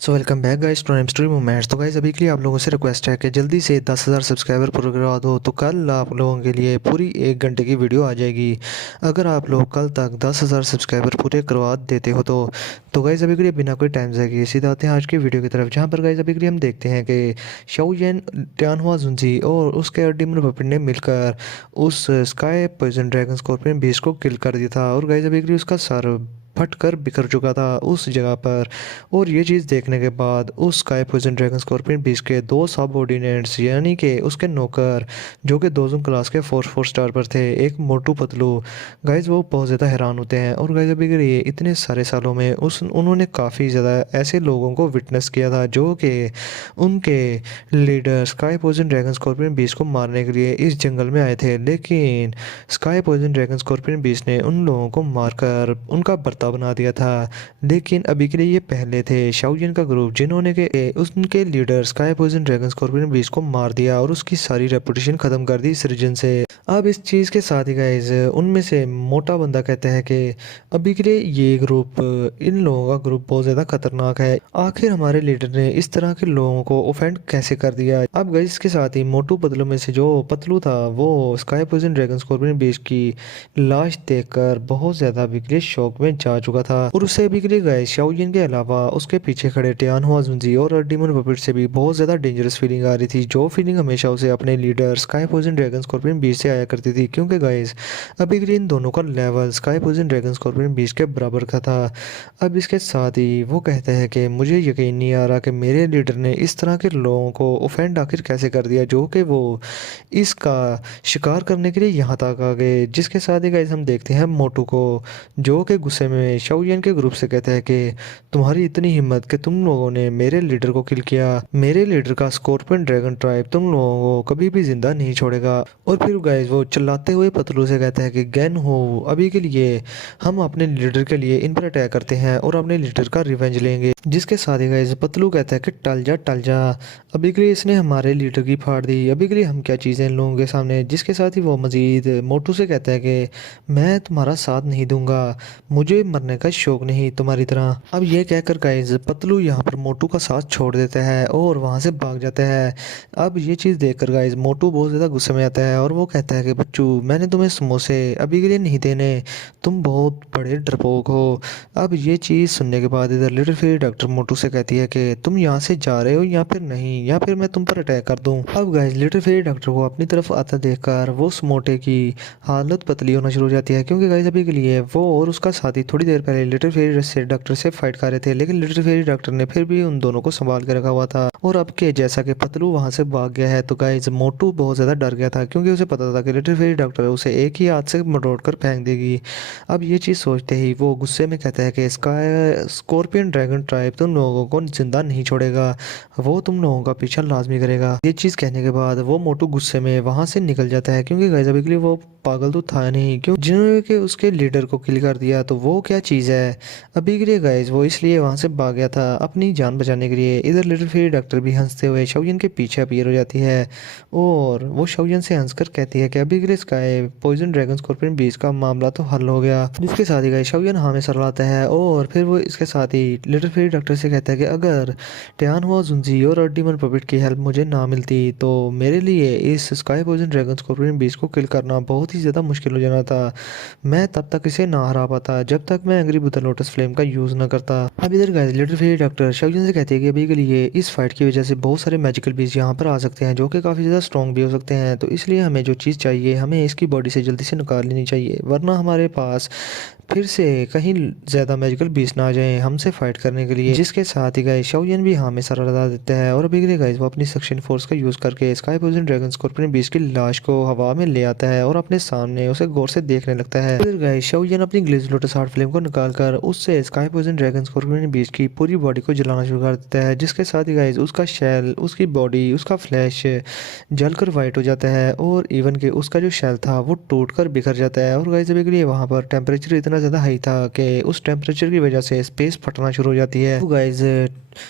So welcome back guys to stream moments. तो guys अभी के लिए आप लोगों से रिक्वेस्ट है कि जल्दी से 10,000 सब्सक्राइबर पूरे करवा दो, तो कल आप लोगों के लिए पूरी 1 घंटे की वीडियो आ जाएगी। अगर आप लोग कल तक 10,000 सब्सक्राइबर पूरे करवा देते हो तो गाइस अभी के लिए बिना कोई टाइम जाएगी सीधा आते हैं आज की वीडियो की तरफ, जहाँ पर गाइस अभी के लिए हम देखते हैं कि शाओयेन, टानहुआ जुंजी और उसके डेमन पपेट ने मिलकर उस sky poison dragon scorpion beast को किल कर दिया था। और गाइस अभी के लिए उसका सर फट कर बिखर चुका था उस जगह पर। और ये चीज़ देखने के बाद उस sky poison dragon scorpion beast के दो सबऑर्डिनेट्स यानी कि उसके नौकर, जो कि दोजों क्लास के 4 स्टार पर थे, एक मोटू पतलू, गाइज वो बहुत ज़्यादा हैरान होते हैं। और गाइज अभी ये इतने सारे सालों में उन्होंने काफ़ी ज़्यादा ऐसे लोगों को विटनेस किया था जो कि उनके leader sky poison dragon scorpion beast को मारने के लिए इस जंगल में आए थे, लेकिन sky poison dragon scorpion beast ने उन लोगों को मारकर उनका बर्ता बना दिया था। लेकिन अभी के लिए ये पहले थे शाओयिन का ग्रुप जिन्होंने के उनके leader sky poison dragon scorpion beast को मार दिया और उसकी सारी रेपुटेशन खत्म कर दी इस रीजन से। अब इस चीज़ के साथ ही गाइज उनमें से मोटा बंदा कहता है कि अभी के लिए ये ग्रुप, इन लोगों का ग्रुप बहुत ज़्यादा खतरनाक है। आखिर हमारे लीडर ने इस तरह के लोगों को ऑफेंड कैसे कर दिया। अब गाइज इसके साथ ही मोटू पतलू में से जो पतलू था वो sky poison dragon scorpion beast की लाश देखकर बहुत ज़्यादा अभी के लिए शौक में जा चुका था। और उससे अभी के लिए गाइज शाओयिन के अलावा उसके पीछे खड़े टानहुआ जुंजी और डीमन पपेट से भी बहुत ज़्यादा डेंजरस फीलिंग आ रही थी, जो फीलिंग हमेशा उसे अपने leader sky poison dragon scorpion beast से आया करती थी। क्योंकि गाइज अभी के लिए इन दोनों का level sky poison dragon scorpion beast के बराबर का था। अब इसके साथ ही वो कहते हैं कि मुझे यकीन नहीं आ रहा कि मेरे लीडर ने इस तरह के लोगों को ऑफेंड आखिर कैसे कर दिया, जो कि वो इसका शिकार करने के लिए यहाँ तक आ गए। जिसके साथ ही गाइज हम देखते हैं मोटू को, जो कि गुस्से में शाओयिन के ग्रुप से कहता है कि तुम्हारी इतनी हिम्मत कि तुम लोगों ने मेरे लीडर को किल किया, मेरे लीडर का स्कॉर्पियन ड्रैगन ट्राइब तुम लोगों को कभी भी जिंदा नहीं छोड़ेगा। और फिर गाइज वो चिल्लाते हुए पतलू से कहता है कि गैन हो, अभी के लिए हम अपने लीडर के लिए इन पर अटैक करते हैं और अपने लीडर का रिवेंज लेंगे। जिसके साथ ही गाइज पतलू कहता है कि टल जा, अभी के लिए इसने हमारे लीडर की फाड़ दी, अभी के लिए हम क्या चीज़ें इन लोगों के सामने। जिसके साथ ही वो मजीद मोटू से कहता है कि मैं तुम्हारा साथ नहीं दूंगा, मुझे मरने का शौक नहीं तुम्हारी तरह। अब ये कहकर गाइज पतलू यहाँ पर मोटू का साथ छोड़ देता है और वहाँ से भाग जाता है। अब ये चीज़ देखकर गाइज मोटू बहुत ज़्यादा गुस्से में आता है और वो कहता है कि बच्चू, मैंने तुम्हें समोसे अभी के लिए नहीं देने, तुम बहुत बड़े डरपोक हो। अब ये चीज़ सुनने के बाद इधर लिटिल फेरी डॉक्टर मोटू से कहती है कि तुम यहाँ से जा रहे हो या फिर नहीं, या फिर मैं तुम पर अटैक कर दूँ। अब गाइज लिटिल फेरी डॉक्टर को अपनी तरफ आता देखकर वो उस मोटे की हालत पतली होना शुरू हो जाती है। क्योंकि गाइज अभी के लिए वो और उसका साथी थोड़ी देर पहले लिटिल फेरी से डॉक्टर से फाइट कर रहे थे, लेकिन लिटिल फेरी डॉक्टर ने फिर भी उन दोनों को संभाल के रखा हुआ था। और अब के जैसा कि पतलू वहां से भाग गया है तो गाइज मोटू बहुत ज़्यादा डर गया था, क्योंकि उसे पता था कि लिटिल फेरी डॉक्टर उसे एक ही हाथ से मरोड़ कर फेंक देगी। अब ये चीज़ सोचते ही वो गुस्से में कहता है कि इसका स्कॉर्पियन ड्रैगन ट्राइब तुम लोगों को जिंदा नहीं छोड़ेगा, वो तुम लोगों का पीछा लाजमी करेगा। ये चीज़ कहने के बाद वो मोटू गुस्से में वहां से निकल जाता है, क्योंकि गाइज अभी के लिए वो पागल तो था नहीं, क्यों जिन्होंने के उसके लीडर को किल कर दिया तो वो क्या चीज़ है। अभी के लिए गाइज वो इसलिए वहां से भाग गया था अपनी जान बचाने के लिए। इधर लिटिल फेरी डॉक्टर भी हंसते हुए शाओयिन के पीछे अपीयर हो जाती है और वो शाओयिन से हंसकर कहती है कि अभी के लिए sky poison dragon scorpion beast का मामला तो हल हो गया। जिसके साथ ही गाइज शाओयिन हाँ में सरलाता है और फिर वो इसके साथ ही लिटिल फेरी डॉक्टर से कहता है कि अगर टानहुआ जुंजी और डीमन पपेट की हेल्प मुझे ना मिलती तो मेरे लिए इस sky poison dragon scorpion beast को किल करना बहुत ही ज़्यादा मुश्किल हो जाना था। मैं तब तक इसे ना हरा पाता जब तक मैं एंग्री बुद्धा लोटस फ्लेम का यूज़ ना करता। अब इधर गाइस लिटिल फेरी डॉक्टर शाओयिन से कहते हैं कि अभी के लिए इस फाइट की वजह से बहुत सारे मैजिकल बीस्ट यहाँ पर आ सकते हैं, जो कि काफ़ी ज़्यादा स्ट्रॉन्ग भी हो सकते हैं। तो इसलिए हमें जो चीज़ चाहिए, हमें इसकी बॉडी से जल्दी से निकाल लेनी चाहिए, वरना हमारे पास फिर से कहीं ज़्यादा मैजिकल बीस्ट ना आ जाए हमसे फाइट करने के लिए। जिसके साथ ही गाइस शाओयिन भी हाँ में सर लगा देता है और अभी के लिए गाइस वो अपनी सक्शन फोर्स का यूज़ करके sky poison dragon scorpion beast की लाश को हवा में ले आता है और अपने सामने उसे गौर से देखने लगता है। फिर गाइस शाओयिन अपनी ग्लेज लोटस हार्ट फ्लेम को निकालकर उससे sky poison dragon scorpion beast की पूरी बॉडी को जलाना शुरू कर देता है। जिसके साथ ही गाइस उसका शेल, उसकी बॉडी, उसका फ्लैश जलकर वाइट हो जाता है और इवन के उसका जो शेल था वो टूट कर बिखर जाता है। और गाइस अभी के लिए वहाँ पर टेम्परेचर इतना ज़्यादा हाई था कि उस टेम्परेचर की वजह से स्पेस फटना शुरू हो जाती है। तो guys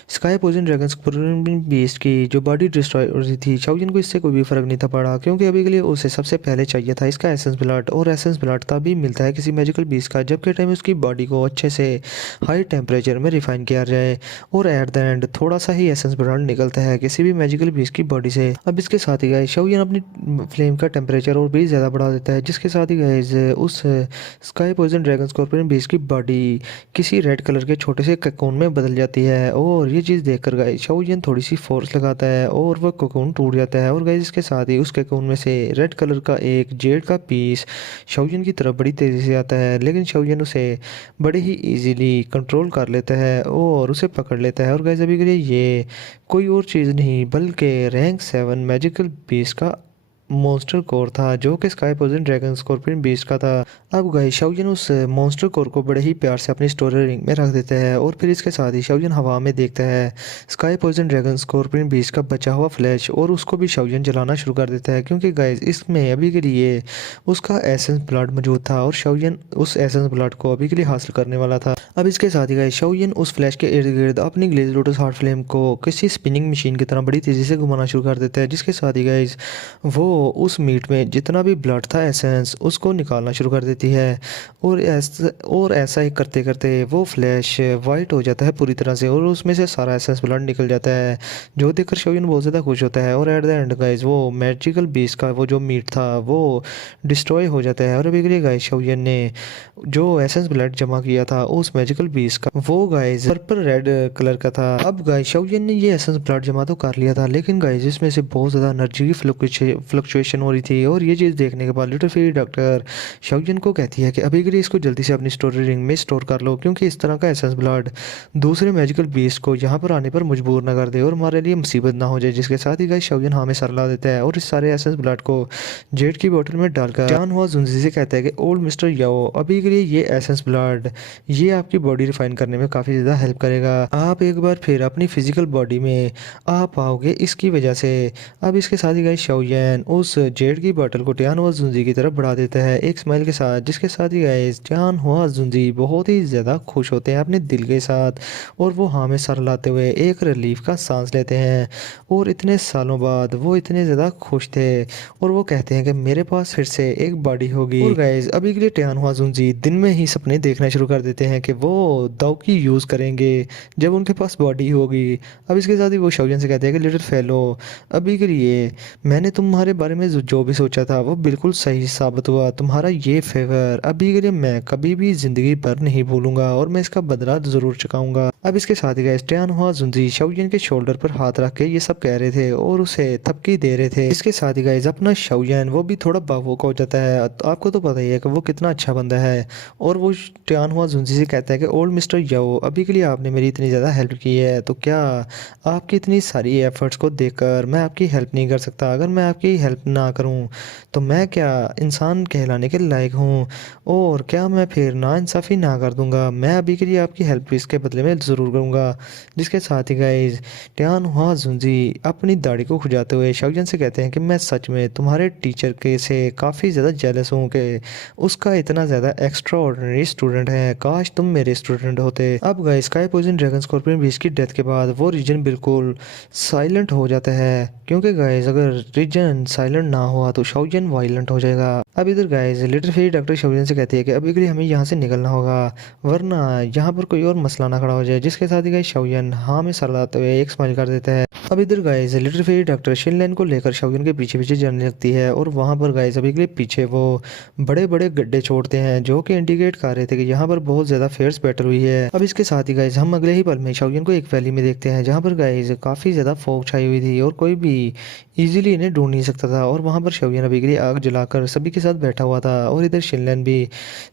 sky poison dragon scorpion beast की जो बॉडी डिस्ट्रॉय हो रही थी, शाओजिन को इससे कोई भी फर्क नहीं था पड़ा, क्योंकि अभी के लिए उसे सबसे पहले चाहिए था इसका एसेंस ब्लड, और एसेंस ब्लड तभी मिलता है किसी मैजिकल बीस्ट का जबकि टाइम उसकी बॉडी को अच्छे से हाई टेम्परेचर में रिफाइन किया जाए, और एट द एंड थोड़ा सा ही एसेंस ब्लड निकलता है किसी भी मैजिकल बीस्ट की बॉडी से। अब इसके साथ ही गाइस शाओजिन अपनी फ्लेम का टेम्परेचर और भी ज़्यादा बढ़ा देता है, जिसके साथ ही गाइस उस sky poison dragon scorpion beast की बॉडी किसी रेड कलर के छोटे से कोकून में बदल जाती है, और ये चीज़ देखकर गाइस शाओजिन थोड़ी सी फोर्स लगाता है और वह कोकून टूट जाता है, और गाइस इसके साथ ही उस कोकून में से रेड कलर का एक जेड का पीस शाओजिन की तरफ बड़ी तेज़ी से आता है, लेकिन शाओजिन उसे बड़े ही इजीली कंट्रोल कर लेता है और उसे पकड़ लेता है। और गाइस अभी के लिए ये कोई और चीज़ नहीं बल्कि रैंक 7 मैजिकल बीस्ट का मॉन्स्टर कोर था, जो कि sky poison dragon scorpion beast का था। अब गाइस शाओजिन उस मॉन्स्टर कोर को बड़े ही प्यार से अपनी स्टोरेज रिंग में रख देता है, और फिर इसके साथ ही शाओजिन हवा में देखता है sky poison dragon scorpion beast का बचा हुआ फ्लैश, और उसको भी शाओजिन जलाना शुरू कर देता है, क्योंकि गाइस इसमें अभी के लिए उसका एसेंस ब्लड मौजूद था और शाओजिन उस एसेंस ब्लड को अभी के लिए हासिल करने वाला था। अब इसके साथ ही गाइस शाओजिन उस फ्लैश के इर्द गिर्द अपनी ग्लेज लोटस हार्ट फ्लेम को किसी स्पिनिंग मशीन की तरह बड़ी तेज़ी से घुमाना शुरू कर देता है, जिसके साथ ही गाइस वो उस मीट में जितना भी ब्लड था एसेंस उसको निकालना शुरू कर देती है, और ऐसा ही करते करते वो फ्लैश वाइट हो जाता है पूरी तरह से, और उसमें से सारा एसेंस ब्लड निकल जाता है, जो देखकर शाओजिन बहुत ज़्यादा खुश होता है। और एट द एंड गाइस वो मैजिकल बीस्ट का वो जो मीट था वो डिस्ट्रॉय हो जाता है, और अभी के लिए गाइस शाओजिन ने जो एसेंस ब्लड जमा किया था उस मैजिकल बीस्ट का वो गाइस पर्पल रेड कलर का था। अब गाइस शाओजिन ने ये एसेंस ब्लड जमा तो कर लिया था, लेकिन गाइस इसमें से बहुत ज़्यादा एनर्जी की फ्लक्चुएशन हो रही थी, और ये चीज़ देखने के बाद लिटिल फेरी डॉक्टर शाओजिन को कहती है कि अभी के लिए इसको जल्दी से अपनी स्टोरेज रिंग में स्टोर कर लो, क्योंकि इस तरह का एसेंस ब्लड दूसरे मैजिकल बीस्ट को यहाँ पर आने पर मजबूर ना कर दे और हमारे लिए मुसीबत ना हो जाए। जिसके साथ ही गाइस शाओजिन हाँ में सर ला देता है और इस सारे एसेंस ब्लड को जेड की बोतल में डालकर जान हुआ जुनजी से कहता है कि ओल्ड मिस्टर याओ, अभी के लिए ये एसेंस ब्लड ये आपकी बॉडी रिफाइन करने में काफ़ी ज़्यादा हेल्प करेगा, आप एक बार फिर अपनी फिजिकल बॉडी में आ पाओगे इसकी वजह से। अब इसके साथ ही गाइस शाओजिन उस जेड की बॉटल को टियान हुआ जुनजी की तरफ बढ़ा देता है एक स्माइल के साथ, जिसके साथ ही गाइस टियान हुआ जुनजी बहुत ही ज़्यादा खुश होते हैं अपने दिल के साथ, और वो हाँ में सर लाते हुए एक रिलीफ का सांस लेते हैं, और इतने सालों बाद वो इतने ज़्यादा खुश थे, और वो कहते हैं कि मेरे पास फिर से एक बॉडी होगी। और गाइस अभी के लिए टियान हुआ जुनजी दिन में ही सपने देखना शुरू कर देते हैं कि वो दाओकी यूज़ करेंगे जब उनके पास बॉडी होगी। अब इसके साथ ही वो शाओजिन से कहते हैं कि लिटिल फेलो, अभी के लिए मैंने तुम्हारे बारे में जो भी सोचा था वो बिल्कुल सही साबित हुआ, तुम्हारा ये फेवर अभी के लिए मैं कभी भी ज़िंदगी भर नहीं भूलूंगा, और मैं इसका बदला ज़रूर चुकाऊंगा। अब इसके साथ ही गाइस टियान हुआ जुनजी शाओजिन के शोल्डर पर हाथ रख के ये सब कह रहे थे और उसे थपकी दे रहे थे। इसके साथ ही गाइस अपना शाओजिन वो भी थोड़ा भावुक हो जाता है, तो आपको तो पता ही है कि वो कितना अच्छा बंदा है, और वो टियान हुआ जुनजी से कहता है कि ओल्ड मिस्टर याओ, अभी के लिए आपने मेरी इतनी ज़्यादा हेल्प की है, तो क्या आपकी इतनी सारी एफर्ट्स को देखकर मैं आपकी हेल्प नहीं कर सकता? अगर मैं आपकी हेल्प ना करूं तो मैं क्या इंसान कहलाने के लायक हूं, और क्या मैं फिर नाइंसाफ़ी ना कर दूंगा? मैं अभी के लिए आपकी हेल्प इसके बदले में ज़रूर करूंगा। जिसके साथ ही गाइस टियान हुआ जुनजी अपनी दाढ़ी को खुजाते हुए शाओजिन से कहते हैं कि मैं सच में तुम्हारे टीचर के से काफ़ी ज़्यादा जेलस हूँ कि उसका इतना ज़्यादा एक्स्ट्रा ऑर्डिनरी स्टूडेंट है, काश तुम मेरे स्टूडेंट होते। अब guys sky poison dragon scorpion beast की डेथ के बाद वो रीजन बिल्कुल साइलेंट हो जाता है, क्योंकि गाइस अगर रीजन साइलेंट ना हुआ तो शाओजिन वायलेंट हो जाएगा। अब इधर गाइस लिटिल फेरी डॉक्टर शाओजिन से कहती है कि अभी के लिए हमें यहाँ से निकलना होगा, वरना यहाँ पर कोई और मसला ना खड़ा हो जाए। जिसके साथ ही गाइस शाओजिन हाँ में सर लाते हुए एक स्माइल कर देता है। अब इधर गाइस लिटिल फेरी डॉक्टर शिनलैन को लेकर शाओजिन के पीछे पीछे जाने लगती है, और वहाँ पर गाइस अभी के लिए पीछे वो बड़े बड़े गड्ढे छोड़ते हैं जो कि इंडिकेट कर रहे थे कि यहाँ पर बहुत ज़्यादा फेयर्स बैटल हुई है। अब इसके साथ ही गाइस हम अगले ही पल में शाओजिन को एक वैली में देखते हैं जहाँ पर गाइस काफ़ी ज़्यादा फॉग छाई हुई थी और कोई भी इजीली इन्हें ढूंढ नहीं सकता था, और वहाँ पर शाओजिन अभी के लिए आग जलाकर सभी के साथ बैठा हुआ था, और इधर शिनलैन भी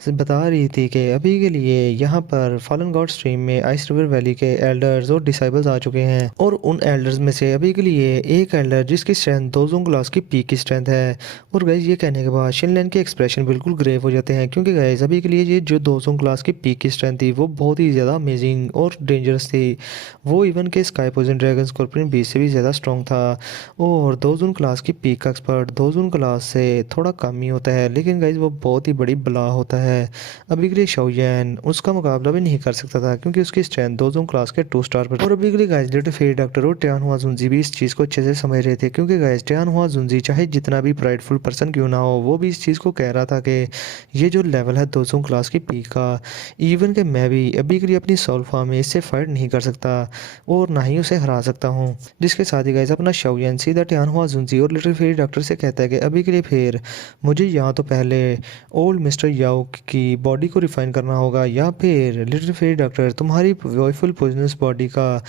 बता रही थी कि अभी के लिए यहाँ पर फॉलन गॉड स्ट्रीम में आइस रिवर वैली के एल्डर्स और डिसाइबल्स आ चुके हैं, और उन एल्डर्स में से अभी के लिए एक एल्डर जिसकी स्ट्रेंथ दोजोंग क्लास की पीक की स्ट्रेंथ है। और गाइस ये कहने के बाद शिनलैन के एक्सप्रेशन बिल्कुल ग्रेव हो जाते हैं, क्योंकि गाइस अभी के लिए ये जो दोजोंग क्लास की पीक की स्ट्रेंथ थी वो बहुत ही ज़्यादा अमेजिंग और डेंजरस थी, वो इवन के sky poison dragon scorpion beast से भी ज़्यादा स्ट्रॉन्ग था, और दोजोन क्लास की पीक का एक्सपर्ट दोजोन क्लास से थोड़ा कम ही होता होता है, लेकिन गाइज वो बहुत ही बड़ी बला होता है। अभी के लिए शाओयन उसका मुकाबला भी नहीं कर सकता था क्योंकि उसकी स्ट्रेंथ दोजोंग क्लास के 2 स्टार पर। और अभी के लिए गाइज लिटिल फेरी डॉक्टर और टियान हुआ जुंजी भी इस चीज़ को अच्छे से समझ रहे थे, क्योंकि गाइज टियान हुआ जुंजी चाहे जितना भी प्राइडफुल पर्सन क्यों ना हो, वो भी इस चीज़ को कह रहा था कि ये जो लेवल है दोजोंग क्लास की पीक का, इवन कि मैं भी अभी के लिए अपनी सोल फॉर्म में इससे फाइट नहीं कर सकता और ना ही उसे हरा सकता हूँ। जिसके साथ ही गाइज अपना शाओयन सीधा टियान हुआ जुंजी और लिटिल फेरी डॉक्टर से कहता है कि अभी के लिए फिर मुझे या तो पहले ओल्ड मिस्टर याओ की बॉडी को रिफाइन करना होगा, या फिर लिटिल फेरी डॉक्टर तुम्हारी वॉयफुल पोइजनस बॉडी का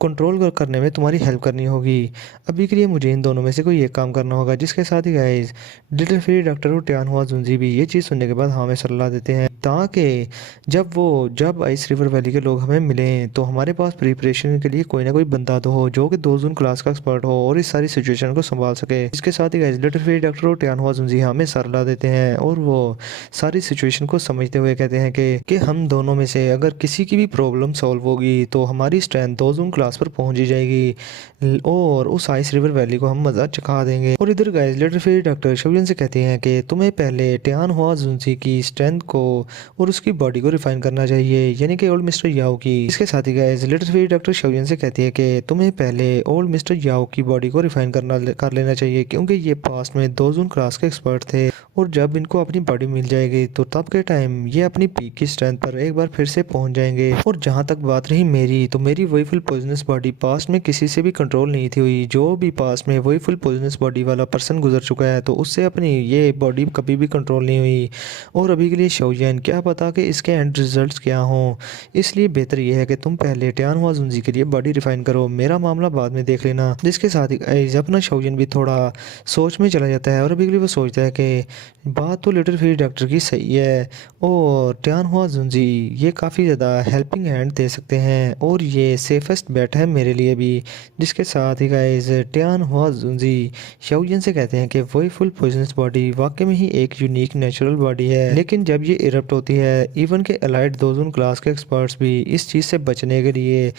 कंट्रोल करने में तुम्हारी हेल्प करनी होगी। अभी के लिए मुझे इन दोनों में से कोई एक काम करना होगा। जिसके साथ ही गाइस लिटिल फेरी डॉक्टर और टियान हुआ जुंजी भी ये चीज़ सुनने के बाद हमें सलाह देते हैं, ताकि जब आइस रिवर वैली के लोग हमें मिलें तो हमारे पास प्रिपरेशन के लिए कोई ना कोई बंदा तो हो जो कि दो जून क्लास का एक्सपर्ट हो और इस सारी सिचुएशन को संभाल सके। इसके साथ ही गाइस लिटिल फेरी डॉक्टर और टियान हुआ जुंजी हमें सलाह देते हैं और वो सारी सिचुएशन को समझते हुए कहते हैं कि हम दोनों में से अगर किसी की भी प्रॉब्लम सॉल्व होगी तो हमारी स्ट्रेंथ दो जून क्लास पर पहुंच ही जाएगी और उस आइस रिवर वैली को हम मजा चखा देंगे। और इधर guys little fairy doctor Shaoyan से कहते हैं कि तुम्हें पहले टियान हुआ जुंजी की स्ट्रेंथ को और उसकी बॉडी को रिफाइन करना चाहिए, यानी कि ओल्ड मिस्टर याओ की। इसके साथ ही guys little fairy doctor Shaoyan से कहती है कि तुम्हें पहले ओल्ड मिस्टर याओ की बॉडी को रिफाइन कर लेना चाहिए, क्योंकि ये पास्ट में दो जून क्लास के एक्सपर्ट थे और जब इनको अपनी बॉडी मिल जाएगी तो तब के टाइम ये अपनी पीक की स्ट्रेंथ पर एक बार फिर से पहुंच जाएंगे। और जहां तक बात रही मेरी, तो मेरी वही फुल पॉइजनस बॉडी पास्ट में किसी से भी कंट्रोल नहीं थी हुई। जो भी पास्ट में वही फुल पॉइजनस बॉडी वाला पर्सन गुजर चुका है तो उससे अपनी ये बॉडी कभी भी कंट्रोल नहीं हुई। और अभी के लिए शाओयन क्या पता कि इसके एंड रिजल्ट्स क्या हों, इसलिए बेहतर यह है कि तुम पहले टियान हुआ जुंजी के लिए बॉडी रिफाइन करो, मेरा मामला बाद में देख लेना। जिसके साथ ही अपना शाओयन भी थोड़ा सोच में चला जाता है और अभी के लिए वो सोचता है कि बात तो लिटिल फेरी डॉक्टर की सही है और टियान हुआ जुंजी ये काफ़ी ज़्यादा हेल्पिंग हैंड दे सकते हैं और ये सेफेस्ट बेट है मेरे लिए भी। जिसके साथ ही गाइस टियान हुआ जुंजी शाओयन से कहते हैं कि वही फुल पॉइजनस बॉडी वाकई में ही एक यूनिक नेचुरल बॉडी है, लेकिन जब ये इरप्ट होती है इवन के अलाइड दोजून क्लास के एक्सपर्ट्स भी इस चीज़ से बचने के लिए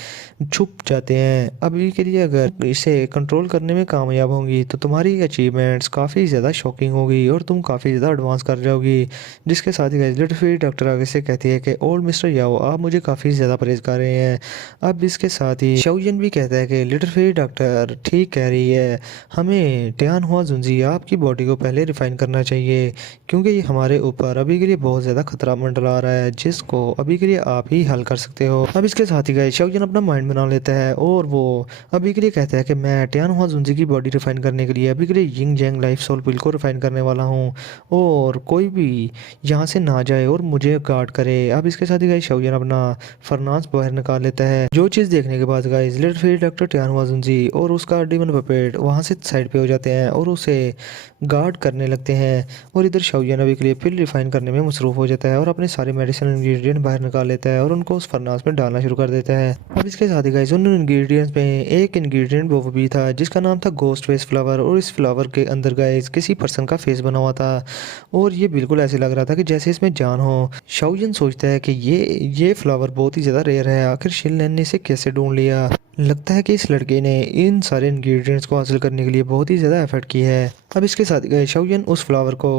छुप जाते हैं। अभी के लिए अगर इसे कंट्रोल करने में कामयाब होंगी तो तुम्हारी अचीवमेंट्स काफ़ी ज़्यादा शॉकिंग होगी और तुम काफ़ी ज़्यादा एडवांस कर जाओगी। जिसके साथ ही लिटिल फेरी डॉक्टर आगे से कहती है कि ओल्ड मिस्टर याओ आप मुझे काफ़ी ज़्यादा परहेज कर रहे हैं। अब इसके साथ ही शाओयन भी कहता है कि लिटिल फेरी डॉक्टर ठीक कह रही है, हमें टियान हुआ जुंजी आपकी बॉडी को पहले रिफाइन करना चाहिए, क्योंकि ये हमारे ऊपर अभी के लिए बहुत ज़्यादा खतरा मंडरा रहा है जिसको अभी के लिए आप ही हल कर सकते हो। अब इसके साथ ही गाइस शाओयन अपना माइंड बना लेता है और वो अभी के लिए कहता है कि मैं टियान हुआ जुंजी की बॉडी रिफाइन करने के लिए अभी के लिए यिंग जैंग लाइफ सोल पिल को रिफाइन करने वाला हूँ और कोई भी यहाँ से ना जाए और मुझे गार्ड करे। अब इसके साथ ही गाइस शाओयन अपना फरनास बाहर निकाल लेता है, जो चीज़ देखने के बाद guys little fairy doctor Tian हुआ जुंजी और उसका डीमन पपेट वहाँ से साइड पे हो जाते हैं और उसे गार्ड करने लगते हैं। और इधर शाओयन अभी के लिए फिर रिफाइन करने में मसरूफ हो जाता है और अपने सारे मेडिसिन इंग्रेडिएंट बाहर निकाल लेता है और उनको उस फरनास में डालना शुरू कर देता है। अब इसके साथ ही गाइस उन इंग्रेडिएंट्स में एक इंग्रेडिएंट वो भी था जिसका नाम था गोस्ट फेस फ्लावर और इस फ्लावर के अंदर गाइस किसी पर्सन का फेस बना हुआ था और ये बिल्कुल ऐसे लग रहा था कि जैसे इसमें जान हो। शाओयन सोचता है कि ये फ्लावर बहुत ही ज़्यादा रेयर है, आखिर शिनलैन ने इसे कैसे ढूंढ लिया। लगता है कि इस लड़के ने इन सारे इंग्रेडिएंट्स को हासिल करने के लिए बहुत ही ज़्यादा एफर्ट की है। अब इसके साथ शाओयन उस फ्लावर को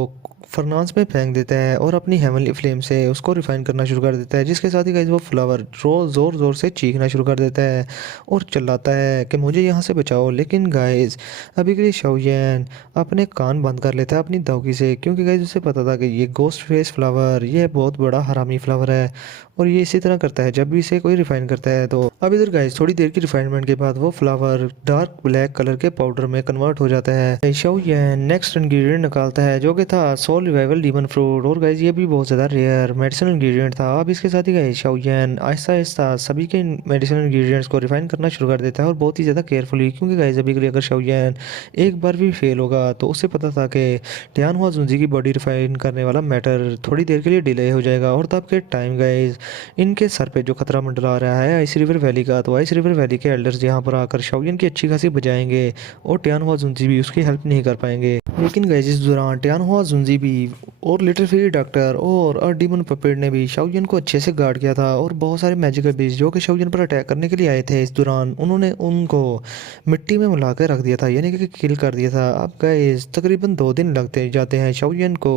फरनास में फेंक देता है और अपनी हेवनली फ्लेम से उसको रिफाइन करना शुरू कर देता है। जिसके साथ ही गाइस वो फ्लावर ज़ोर ज़ोर से चीखना शुरू कर देता है और चिल्लाता है कि मुझे यहाँ से बचाओ। लेकिन गाइस अभी के लिए शाओयन अपने कान बंद कर लेता है अपनी दागी से, क्योंकि गाइस उसे पता था कि ये गोस्ट फेस फ्लावर ये बहुत बड़ा हरामी फ्लावर है और ये इसी तरह करता है जब भी इसे कोई रिफाइन करता है। तो अब इधर गाइस थोड़ी देर की रिफाइनमेंट के बाद वो फ्लावर डार्क ब्लैक कलर के पाउडर में कन्वर्ट हो जाता है। शाओयन नेक्स्ट इंग्रेडिएंट निकालता है जो कि था सोल रिवाइवल डीमन फ्रूट और गाइस ये भी बहुत ज़्यादा रेयर मेडिसिनल इंग्रेडिएंट था। अब इसके साथ ही गाइस शाओयन आहिस्ता आहिस्ता सभी के मेडिसिनल इंग्रेडिएंट्स को रिफाइन करना शुरू कर देता है और बहुत ही ज़्यादा केयरफुली, क्योंकि गाइस अभी के लिए अगर शाओयन एक बार भी फेल होगा तो उसे पता था कि टियान हुआ जुंजी की बॉडी रिफाइन करने वाला मैटर थोड़ी देर के लिए डिले हो जाएगा और तब के टाइम गाइस इनके सर पे जो खतरा मंडरा रहा है आइस रिवर वैली का, तो आइस रिवर वैली के एल्डर्स यहाँ पर आकर शाओयन की अच्छी खासी बजाएंगे और टियान हुआ जुंजी भी उसकी हेल्प नहीं कर पाएंगे। लेकिन गाइस इस दौरान टियान हुआ जुंजी भी और लिटिल फेरी डॉक्टर और डीमन पपेट ने भी शाओजिन को अच्छे से गार्ड किया था। और बहुत सारे मैजिकल बीस्ट जो कि शाओजिन पर अटैक करने के लिए आए थे, इस दौरान उन्होंने उनको मिट्टी में मिला कर रख दिया था, यानी कि किल कर दिया था। अब गाइस तकरीबन 2 दिन लगते जाते हैं शाओजिन को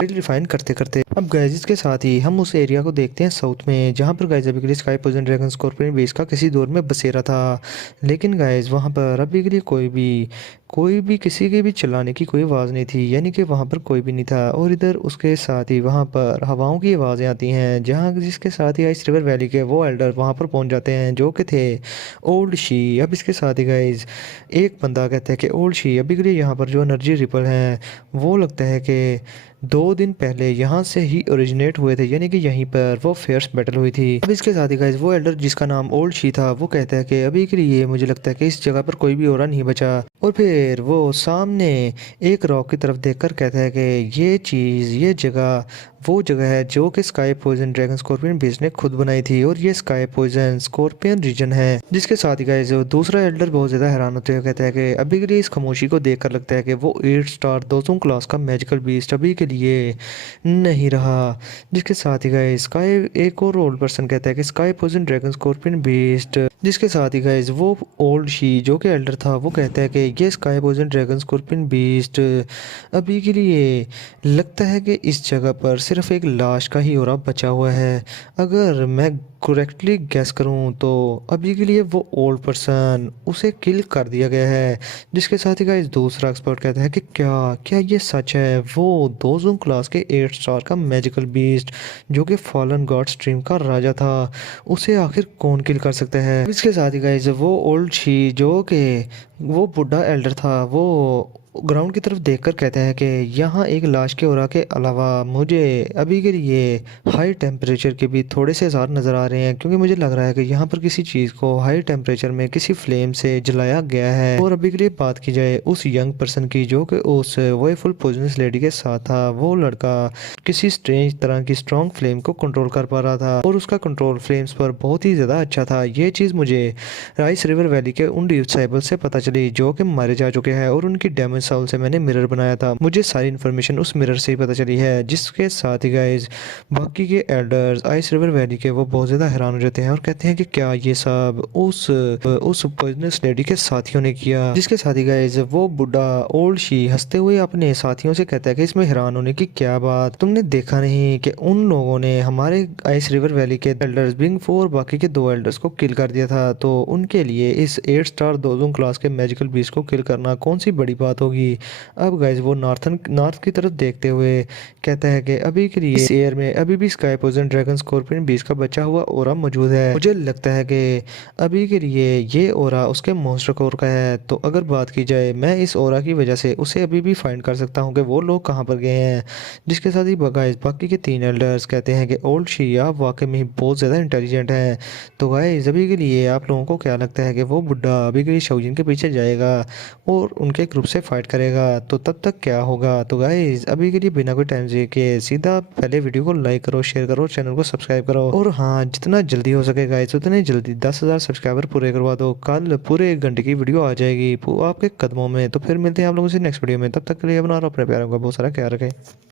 रिफाइन करते करते। अब गाइस इसके साथ ही हम उस एरिया को देखते हैं साउथ में, जहाँ पर गाइस अभी के लिए sky poison dragon scorpion base का किसी दौर में बसेरा था। लेकिन गाइस वहाँ पर अभी के लिए कोई भी किसी के भी चिल्लाने की कोई आवाज़ नहीं थी, यानी कि वहाँ पर कोई भी नहीं था। और इधर उसके साथ ही वहाँ पर हवाओं की आवाज़ें आती हैं, जहाँ जिसके साथ ही आइस रिवर वैली के वो एल्डर वहाँ पर पहुँच जाते हैं जो कि थे ओल्ड शी। अब इसके साथ ही गाइस एक बंदा कहता है कि ओल्ड शी अभी के लिए यहाँ पर जो एनर्जी रिपल हैं वो लगता है कि 2 दिन पहले यहाँ से ही ओरिजिनेट हुए थे, यानी कि यहीं पर वो फेयर्स बैटल हुई थी। अब इसके साथ ही गाइस वो एल्डर जिसका नाम ओल्ड शी था वो कहता है कि अभी के लिए मुझे लगता है कि इस जगह पर कोई भी और नहीं बचा। और फिर वो सामने एक रॉक की तरफ देखकर कहता है कि ये जगह वो जगह है जो कि sky poison dragon scorpion base ने खुद बनाई थी, और ये स्काई पॉइजन स्कॉर्पियन रीजन है। जिसके साथ ही गाइस दूसरा एल्डर बहुत ज़्यादा हैरान होते हुए कहता है कि अभी के लिए इस खामोशी को देखकर लगता है कि वो 8 स्टार 200 क्लास का मैजिकल बीस्ट अभी के लिए नहीं रहा। जिसके साथ ही गाइस स्काई एक और ओल्ड पर्सन कहता है कि sky poison dragon scorpion beast. जिसके साथ ही गाइस वो ओल्ड शी जो कि एल्डर था वो कहता है कि ये sky poison dragon scorpion beast अभी के लिए लगता है कि इस जगह पर सिर्फ एक लाश का ही और बचा हुआ है। अगर मैं करेक्टली गैस करूं तो अभी के लिए वो ओल्ड पर्सन उसे किल कर दिया गया है। जिसके साथ ही गाइस दूसरा एक्सपर्ट कहता है कि क्या क्या ये सच है, वो 2 क्लास के 8 स्टार का मैजिकल बीस्ट जो कि फॉलन गॉड स्ट्रीम का राजा था, उसे आखिर कौन किल कर सकता है। इसके साथ ही गाइस वो ओल्ड शी जो कि वो बुढ़ा एल्डर था वो ग्राउंड की तरफ देखकर कहते हैं कि यहाँ एक लाश के औरा के अलावा मुझे अभी के लिए हाई टेम्परेचर के भी थोड़े से आसार नज़र आ रहे हैं, क्योंकि मुझे लग रहा है कि यहाँ पर किसी चीज़ को हाई टेम्परेचर में किसी फ्लेम से जलाया गया है। और अभी के लिए बात की जाए उस यंग पर्सन की जो कि उस वॉयफुल पॉइजनस लेडी के साथ था, वो लड़का किसी स्ट्रेंज तरह की स्ट्रॉन्ग फ्लेम को कंट्रोल कर पा रहा था, और उसका कंट्रोल फ्लेम्स पर बहुत ही ज़्यादा अच्छा था। ये चीज़ मुझे राइस रिवर वैली के उन डिसाइबल से पता चली जो कि मारे जा चुके हैं, और उनकी डैमेज साउल से मैंने मिरर बनाया था। मुझे सारी इन्फॉर्मेशन उस मिरर से ही पता चली है। जिसके साथ ही गाइस बाकी के एल्डर्स आइस रिवर वैली के वो बहुत ज़्यादा हैरान हो जाते हैं और कहते हैं कि क्या ये सब उस पॉइजनस लेडी के साथियों ने किया। जिसके साथ ही गाइस वो बुढ़ा ओल्ड शी हंसते हुए अपने साथियों से कहता है कि इसमें हैरान होने की क्या बात, तुमने देखा नहीं कि उन लोगों ने हमारे आइस रिवर वैली के एल्डर्स बिंग 4 बाकी के 2 एल्डर्स को किल कर दिया था, तो उनके लिए इस 8 स्टार 2 क्लास के मैजिकल बीस्ट को किल करना कौन सी बड़ी बात होगी। अब गाइज वो नॉर्थ की तरफ देखते हुए कहता है कि अभी के लिए इस एयर में अभी भी sky poison dragon scorpion beast का बचा हुआ ओरा मौजूद है। मुझे लगता है कि अभी के लिए ये ओरा उसके मॉन्स्टर कोर का है, तो अगर बात की जाए मैं इस ओरा की वजह से उसे अभी भी फाइंड कर सकता हूँ कि वो लोग कहाँ पर गए हैं। जिसके साथ ही गाइज बाकी के 3 एल्डर्स कहते हैं कि ओल्ड शी आप वाकई में बहुत ज़्यादा इंटेलिजेंट हैं। तो गाइज अभी के लिए आप लोगों को क्या लगता है कि वो बुढ़ा अभी के लिए शाओजिन के पीछे जाएगा और उनके ग्रुप से फाइट करेगा, तो तब तक क्या होगा। तो गाइज अभी के लिए बिना कोई टाइम से के सीधा पहले वीडियो को लाइक करो, शेयर करो, चैनल को सब्सक्राइब करो, और हाँ जितना जल्दी हो सके गाइज उतने जल्दी 10,000 सब्सक्राइबर पूरे करवा दो। कल पूरे 1 घंटे की वीडियो आ जाएगी आपके कदमों में। तो फिर मिलते हैं आप लोगों से नेक्स्ट वीडियो में, तब तक के लिए अपना और अपने प्यारों का बहुत सारा ख्याल रखें।